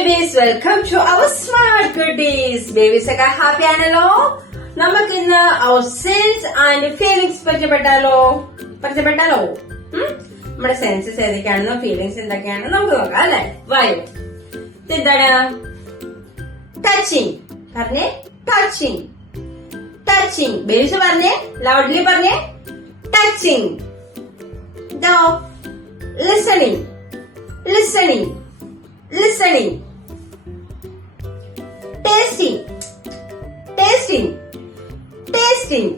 babies, welcome to our smart goodies. Babies ഒക്കെ happy ആണല്ലോ. നമുക്ക് ഇന്ന് our sense and feelings പരിചയപ്പെട്ടാലോ. നമ്മുടെ സെൻസസ് ഏതൊക്കെയാണെന്നോ ഫീലിങ്സ് എന്തൊക്കെയാണെന്നോ നമുക്ക് നോക്കാം അല്ലെ. വായു എന്താണ്? ടച്ചിങ്. പറഞ്ഞേ ടച്ചിങ്. ടച്ചിങ്. ബേബീസ് പറഞ്ഞേ, ലൗഡ്ലി പറഞ്ഞേ ടച്ചിങ്. ലിസണിങ്. Listening. Tasting.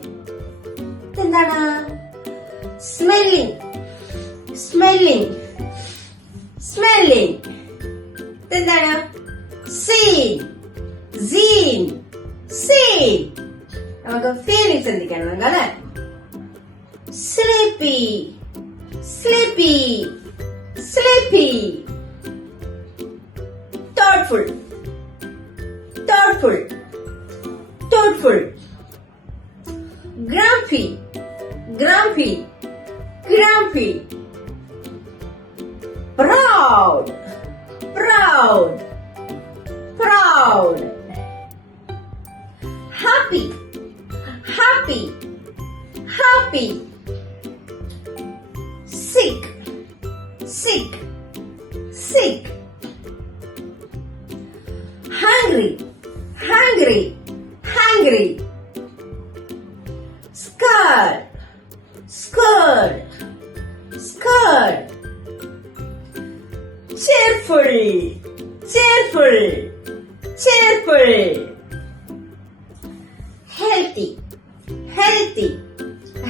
എന്താണ്? Smelling. എന്താണ്? Seeing. നമുക്ക് ഫീലിങ്സ് എന്തൊക്കെയാണ് നോക്കാം അല്ലെ. Sleepy. Thoughtful. Grumpy. Proud. Happy. Sick. Hungry. Scared. Cheerful.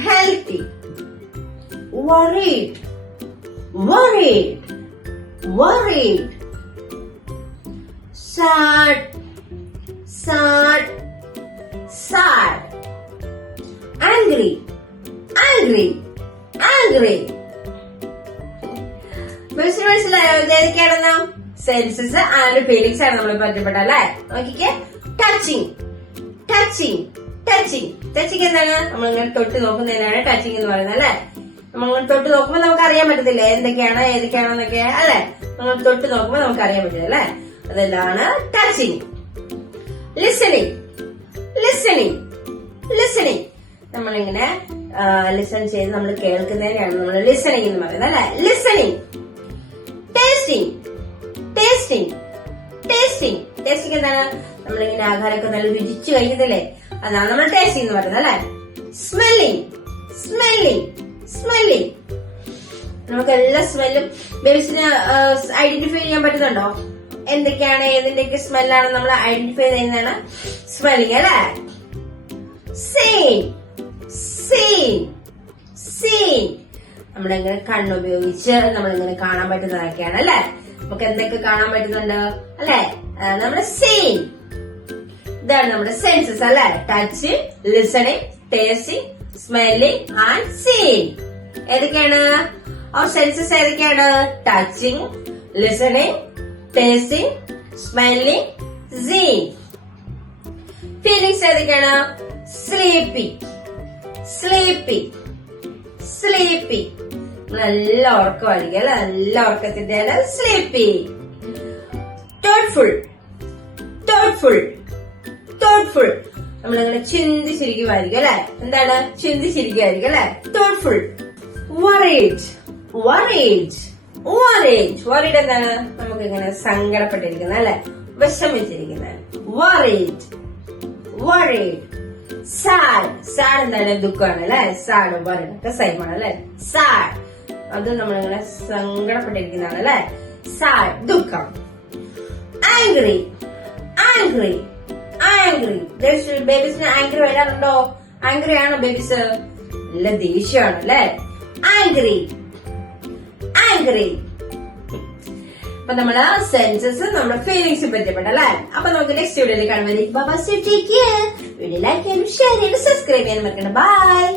Healthy. Worried. Sad. Angry. മനസ്സിലായോ ഏതൊക്കെയാണെന്നോ? സെൻസസ് ആൻഡ് ഫീലിങ്സ് ആണ് നമ്മൾ പരിചയപ്പെട്ട അല്ലെ. നോക്കിക്കേ, ടച്ചിങ് എന്താണ്? നമ്മളിങ്ങനെ തൊട്ട് നോക്കുന്നതിനാണ് ടച്ചിങ് എന്ന് പറയുന്നത് അല്ലെ. നമ്മളിങ്ങനെ തൊട്ട് നോക്കുമ്പോൾ നമുക്ക് അറിയാൻ പറ്റത്തില്ല ഏതൊക്കെയാണെന്നൊക്കെ അല്ലെ. നമ്മൾ തൊട്ട് നോക്കുമ്പോൾ നമുക്ക് അറിയാൻ പറ്റില്ല അല്ലെ. അതെല്ലാം ടച്ചിങ്. ലിസണിങ് നമ്മളിങ്ങനെ ലിസൺ ചെയ്ത് നമ്മൾ കേൾക്കുന്നതിനാണ് നമ്മൾ ലിസണിങ് എന്ന് പറയുന്നത് അല്ലെ. ലിസണിങ്. ടേസ്റ്റിംഗ് എന്താണ്? നമ്മളിങ്ങനെ ആഹാരമൊക്കെ നല്ല രുചിച്ചു കഴിക്കുന്നില്ലേ, അതാണ് നമ്മൾ ടേസ്റ്റിംഗ് എന്ന് പറയുന്നത് അല്ലെ. സ്മെല്ലിംഗ് നമുക്ക് എല്ലാ സ്മെല്ലും ബേബീസിന് ഐഡന്റിഫൈ ചെയ്യാൻ പറ്റുന്നുണ്ടോ? എന്തൊക്കെയാണ് ഏതിന്റെയൊക്കെ സ്മെല്ലാണ് നമ്മൾ ഐഡന്റിഫൈ ചെയ്യുന്നതാണ് സ്മെല്ലിംഗ് അല്ലെ. സീൻ നമ്മളിങ്ങനെ കണ്ണുപയോഗിച്ച് നമ്മളിങ്ങനെ കാണാൻ പറ്റുന്നതൊക്കെയാണ് അല്ലെ. നമുക്ക് എന്തൊക്കെ കാണാൻ പറ്റുന്നുണ്ട് അല്ലെ. നമ്മുടെ സീൻ. ഇതാണ് നമ്മുടെ സെൻസസ് അല്ലെ. Touch, listening, tasting, smelling and seeing. ഏതൊക്കെയാണ് സെൻസസ്? ഏതൊക്കെയാണ്? Touching, listening, tasting, smelling, seeing. Feelings ഏതൊക്കെയാണ്? സ്ലീപ്പി. നല്ല ഉറക്കമായിരിക്കും അല്ലെ. നല്ല ഉറക്കത്തിന്റെ സ്ലീപ്പി. തോട്ട്ഫുൾ. നമ്മളിങ്ങനെ ചിന്തിച്ചിരിക്കുമായിരിക്കും അല്ലെ. എന്താണ്? ചിന്തിച്ചിരിക്കുമായിരിക്കും അല്ലെ. തോട്ട്ഫുൾ. വറീഡ് എന്താണ്? നമുക്കിങ്ങനെ സങ്കടപ്പെട്ടിരിക്കുന്നത് അല്ലെ, വിഷമിച്ചിരിക്കുന്നത്. വറീഡ്. സാഡ് എന്താണ്? ദുഃഖമാണ് അല്ലെ. സാഡ് വറീഡ് ഒക്കെ സെയിമാണ് അല്ലെ. സാഡ് അത് നമ്മളിങ്ങനെ സങ്കടപ്പെട്ടിരിക്കുന്നതാണ് അല്ലെ. സാഡ് ദുഃഖം. ആംഗ്രി. ബേബീസിന് ആംഗ്രി വരാറുണ്ടോ? ആംഗ്രി ആണോ ബേബീസ്? നല്ല ദേഷ്യമാണ് അല്ലെ. ആംഗ്രി. അപ്പൊ നമ്മള് സെൻസസ് നമ്മുടെ ഫീലിങ്സ് പറ്റപ്പെട്ട അല്ലെ. അപ്പൊ നമുക്ക് നെക്സ്റ്റ് വീഡിയോയിൽ കാണുമ്പോൾ വീഡിയോ ലൈക്ക് ചെയ്യാനും ഷെയർ ചെയ്യാനും സബ്സ്ക്രൈബ് ചെയ്യാനും മറക്കണ്ട. ബൈ.